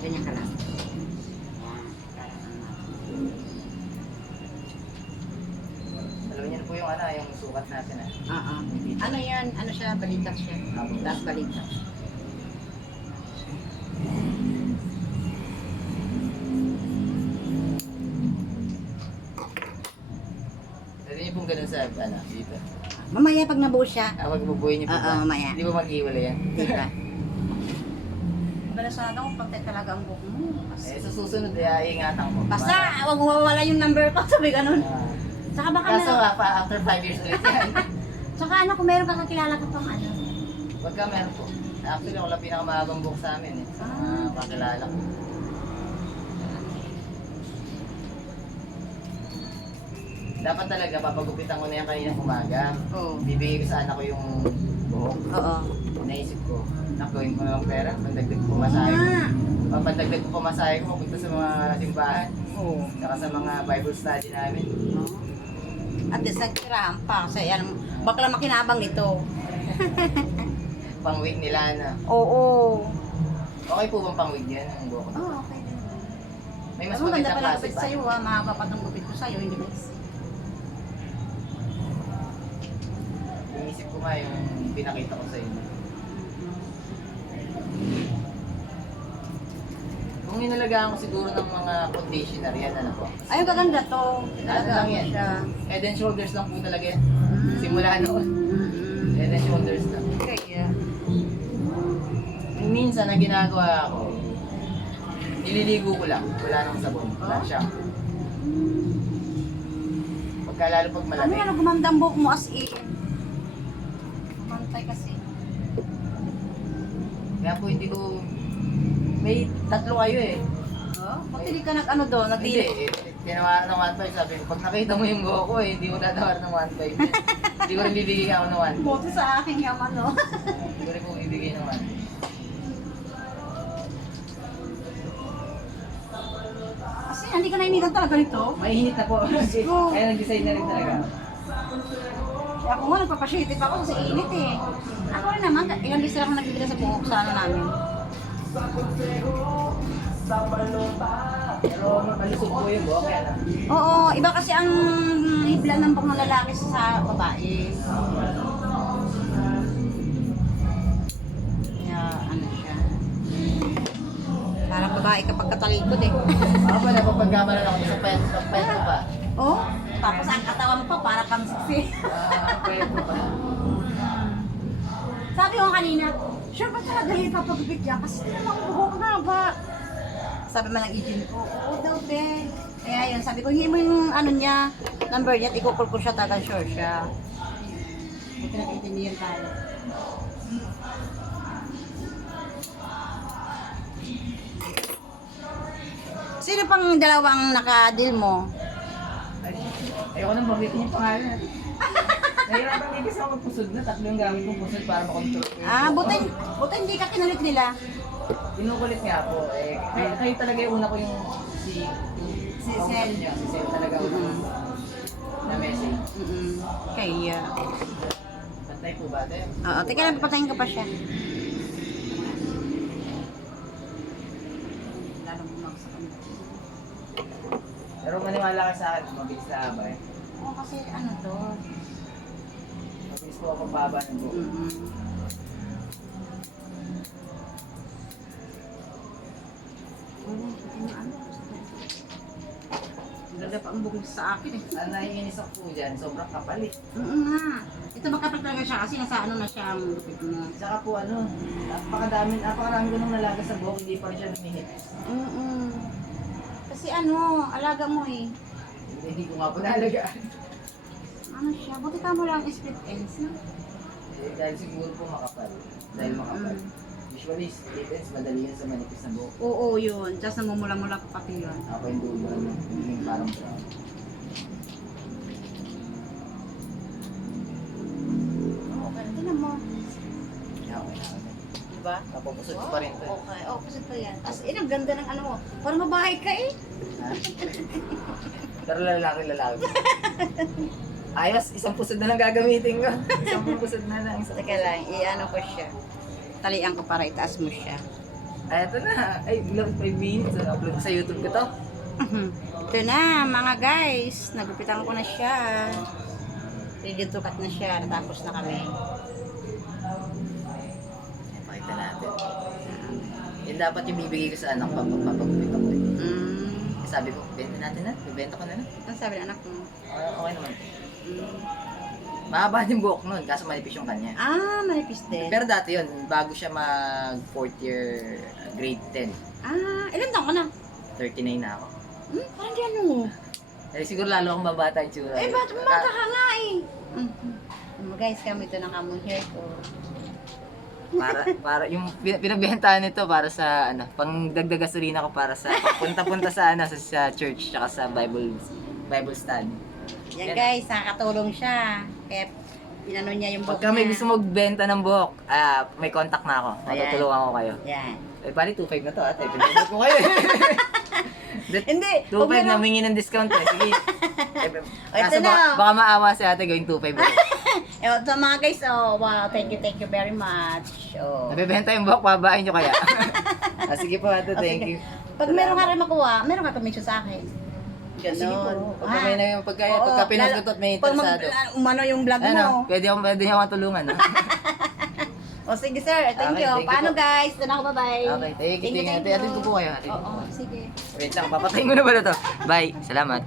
Ganyan ka lang. Alam niyo na po yung ano, yung sukat natin ah. Oo. Ano yan? Ano siya? Balikat siya. Tapos balikat. Pwede niyo pong ganun sa ano, dito. Mamaya pag nabuo siya. Pag bubuhay niyo po Oo, ba? mamaya. Hindi ba mag-iwala yan? Diba? Balasan ako, pantay talaga ang buhok mo. Eh, sa susunod, iingatan ko. Basta, huwag mawawala yung number ko. Sabi ganun. Saka baka Kaso meron. after 5 years ulit yan. Saka ano, kung meron kang kakilala ka pang ano. Pagka meron po. Actually, ako lang pinakamahabang buhok sa amin eh. Sa mga kakilala ko. Dapat talaga, papagupitan ko na yan kanina umaga. Oo. Bibigay ko sa anak ko yung buhok. Oo. Naisip ko, nakuhin ko ng pera, pandagdag ko masahe ko. Papadagdag ko pamasahe ko, mapunta sa mga simbahan. Oo. Saka sa mga Bible study namin. At least nagtirahan pa. Kasi yan, bakla makinabang nito. Pang-wig nila na. Oo. Okay po bang pang-wig yan? Ang buhok ko? Oo, okay din. May mas Ano, ganda magandang pala klase gupit pa. sa'yo ha. Mahaba pa itong gupit ko sa'yo. Hindi ba? Inisip ko nga yung pinakita ko sa inyo. Kung inalagaan ko siguro ng mga conditioner, yan ano po. Ayun, kaganda to. Ano lang yan? Siya. Head and shoulders lang po talaga yan. Simula noon. Mm-mm. Head and shoulders lang. Kaya. Minsan ang ginagawa ko, nililigo ko lang. Wala nang sabon. Wala siya. Pagka lalo pag Ano malamig. yan, gumanda ang buhok mo as in. Gumantay kasi. Kaya po hindi ko... May tatlo kayo eh. Oh? Ba't hindi ka nag-ano doon? Hindi Nag-delete? eh. Tinawaran ng 1.5 sabi ko, pag nakita mo yung buhok ko eh, hindi mo tatawaran ng 1.5. Hindi ko rin bibigyan ako ng 1.5. Boto sa akin yung ano. Hindi ko rin po bibigyan ng 1.5. Kasi hindi ka nainitan talaga nito. Mainit na po. Kaya nag-decide na rin talaga. Kaya ako nga, nagpapashiti pa ako kasi init eh. Ako rin naman, ilang beses ako nagbibigay sa buhok sa ano namin. Pero malusog po yung buhok kaya lang. Oo, iba kasi ang hibla ng buhok ng lalaki sa babae. Kaya ano siya. Parang babae kapag katalikod eh. Ako pa napapagkamalan ako sa pet ko pa. Oh, tapos ang katawan pa para kang sexy. Pet ko pa. Sabi ko kanina, sure ba talaga yung papagupit yan? Kasi hindi naman ang buhok na ba? Sabi man ng agent ko, oo daw, Ben. Kaya yun, sabi ko, hindi mo yung ano niya, number niya, at ikukul ko siya, tagal sure siya. Hindi pinag-intindihan tayo. Sino pang dalawang naka-deal mo? Ayoko nang banggitin yung pangalan. Nahirapan din kasi ako magpusod na. Tatlo yung gamit kong pusod para makontrol ko yung Ah, buhok ko. buti hindi ka kinulit nila. Kinukulit nga po. Eh, kayo talaga yung una ko yung Si Sel. niya. Si Sel talaga una na message. Kaya. Pantay po ba tayo? Oo, teka lang, papatayin ka pa siya. Lalong bumagsak ang dating. Pero maniwala ka sa akin, mabilis na haba eh. Oo, kasi ano to. Mabilis po ako pababa ng buhok. Ganda pa ang bukod sa akin eh. Ang naiinis ako po dyan, sobrang kapal eh. Nga. Ito makapal talaga siya kasi nasa ano na siya ang lupit mo. Tsaka po ano, napakarami ko nung nalaga sa buhok, hindi pa rin siya lumihit. Kasi ano, alaga mo eh. Hindi ko nga po nalagaan. Ano siya, buti ka mo lang split ends na. Eh, dahil siguro po makapal. Dahil makapal. Usually, split ends, madali yan sa manipis na buhok. Oo, yun. Just namumula-mula pa pati yun. Ako yung dulo, ano, yung parang brown. Okay, tingnan mo. Yeah, okay na. Diba? Napapusod ko pa rin to. Okay, kasi pa yan. As in, ang ganda ng ano mo. Parang mabahay ka eh. Ha? Pero lalaki. Ayos, isang pusod na lang gagamitin ko. Isang pusod na lang. Teka lang, i-ano ko siya. Talian ko para itaas mo siya. Ay, ito na. Ay, bilang 5 minutes. Upload ko sa YouTube ko to. Ito na, mga guys. Nagupitan ko na siya. Ready to cut na siya. Natapos na kami. Ay, pakita natin. Yun dapat yung bibigay ko sa anak ko pag papagupit ako. Sabi ko, benta natin na. Bibenta ko na na. Ang sabi ng anak mo? Okay naman. Mm. Mahaba din buhok nun, kaso manipis yung kanya. Manipis din. Pero dati yun, bago siya mag 4th year grade 10, Ilan taon ka na? 39 na ako. Parang di ano. Eh, siguro lalo akong mabata yung tsura. Ba't bata ka nga eh? Guys, kami ito ng among hair ko. Para yung pinagbentahan nito para sa ano, pang dagdag gasolina ko para sa punta-punta sa ano sa church tsaka sa Bible study. Yan guys, nakakatulong siya. Kaya pinano niya yung buhok Pagka may niya. gusto magbenta ng buhok, may contact na ako. Ayan. Matutulungan ko kayo. Yan. Eh, bali 2.5 na to ate. Pinabot ko kayo. Hindi. 2.5 na humingi ng discount eh. Sige. Ito Kaso na. baka maawa si ate gawing 2.5 ulit. Ito mga guys, wow, thank you very much. Nabibenta yung buhok, babain nyo kaya. Sige po ate, thank you. Pag meron ka rin makuha, meron ka commission sa akin. Sige po. Ganon. Pagka may na yung pagka pinasgot at may Pag interesado. umano yung vlog mo. Ano, pwede niyo akong tulungan. No? Sige sir, thank Okay, you. thank you Paano po. guys? Doon ako, bye-bye. Okay, thank you. Ate, atid ko po kayo. Ate. Oo, sige. Wait lang, papatayin ko na ba na to? Bye. Salamat.